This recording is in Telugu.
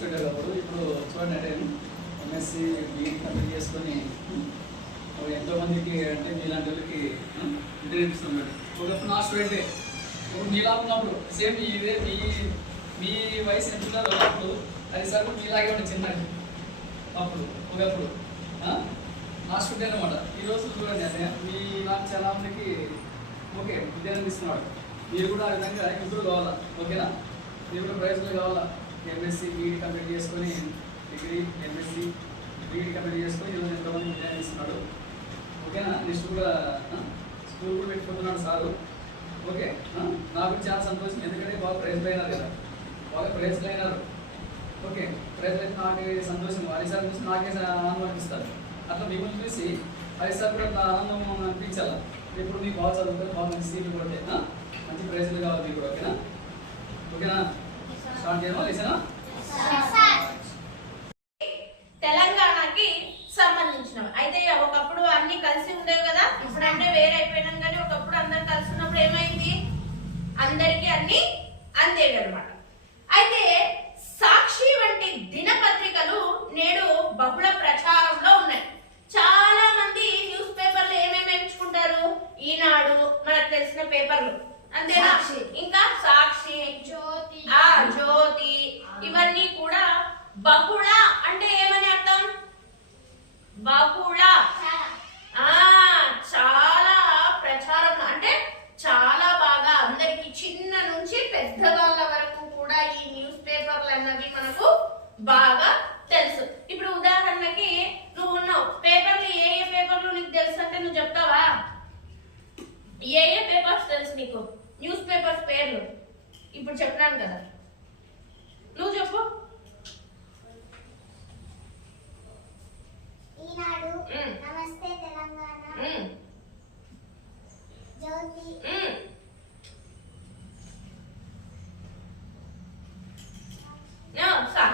స్టూడెంట్ కాబట్టి ఇప్పుడు చూడండి అంటే ఎంఎస్సి బీఈడి కంప్లీట్ చేసుకొని ఎంతోమందికి అంటే మీలాంటి వాళ్ళకి ఇంటర్వ్యూ ఇస్తున్నాడు. ఒకప్పుడు నా స్టూడెంటే ఇప్పుడు మీలా ఉన్నప్పుడు సేమ్ ఇదే మీ వయసు ఎంత ఉన్నారో అప్పుడు అది సార్ మీలాగే ఉండే చిన్నది అప్పుడు ఒకప్పుడు నా స్టూడెంట్ అనమాట. ఈరోజు చూడండి అంటే మీ నాకు చాలా మందికి ఓకే విద్యార్థి ఇస్తున్నాడు. మీరు కూడా ఆ విధంగా ఇంప్రూవ్ కావాలా, ఓకేనా? మీరు కూడా ప్రయోజనాలు కావాలా. ఎంఎస్సి బీఈడి కంప్లీట్ చేసుకొని డిగ్రీ ఎంఎస్సి బీఈడి కంప్లీట్ చేసుకొని ఈరోజు ఎంతోమంది విద్యార్థి ఇస్తున్నాడు, ఓకేనా? నెక్స్ట్ కూడా స్కూల్ కూడా పెట్టుకుంటున్నాడు సారు, ఓకే? నాకు చాలా సంతోషం, ఎందుకంటే బాగా ప్రైజ్లు అయినారు కదా, బాగా ప్రైజ్లు అయినారు, ఓకే? ప్రైజ్లు అయితే నాకు సంతోషం, హరిసార్ చూసి నాకే ఆనందం అనిపిస్తారు. అట్లా మిమ్మల్ని చూసి హరిసార్ కూడా నా ఆనందం అనిపించాలి. ఇప్పుడు మీకు బాగా చదువుతారు, బాగా మంచి సీట్లు కొడితే మంచి ప్రైజ్లు కావాలి మీకు కూడా, ఓకేనా? ఓకేనా? స్టార్ట్ చేయమా లేచనా? తెలంగాణకి సంబంధించినవి అయితే ఒకప్పుడు అన్ని కలిసి ఉండేవి కదా, ఇప్పుడంటే వేరే అయిపోయినాం. కానీ ఒకప్పుడు అందరు కలిసి ఉన్నప్పుడు ఏమైంది, అందరికి అన్ని అందేవి అనమాట. అయితే సాక్షి వంటి దినపత్రికలు నేడు బహుళ ప్రచారంలో ఉన్నాయి. చాలా మంది న్యూస్ పేపర్లు ఏమేమి ఎంచుకుంటారు, ఈనాడు మనకు తెలిసిన పేపర్లు అంతేనా, ఇంకా సాక్షి, జ్యోతి, ఇవన్నీ కూడా బహుళ అంటే ఏమని అర్థం, బహుళ చాలా ప్రచారం అంటే చాలా బాగా అందరికి చిన్న నుంచి పెద్దవాళ్ళ వరకు కూడా ఈ న్యూస్ పేపర్లు అన్నవి మనకు బాగా తెలుసు. ఇప్పుడు ఉదాహరణకి నువ్వు ఉన్నావు, పేపర్లు ఏ ఏ పేపర్లు నీకు తెలుసు అంటే నువ్వు చెప్తావా? ఏ ఏ పేపర్స్ తెలుసు నీకు, న్యూస్ పేపర్స్ పేర్లు ఇప్పుడు చెప్పినాను కదా, నువ్వు చెప్పు. ఈనాడు, నమస్తే తెలంగాణ, జ్యోతి, సాక్షి.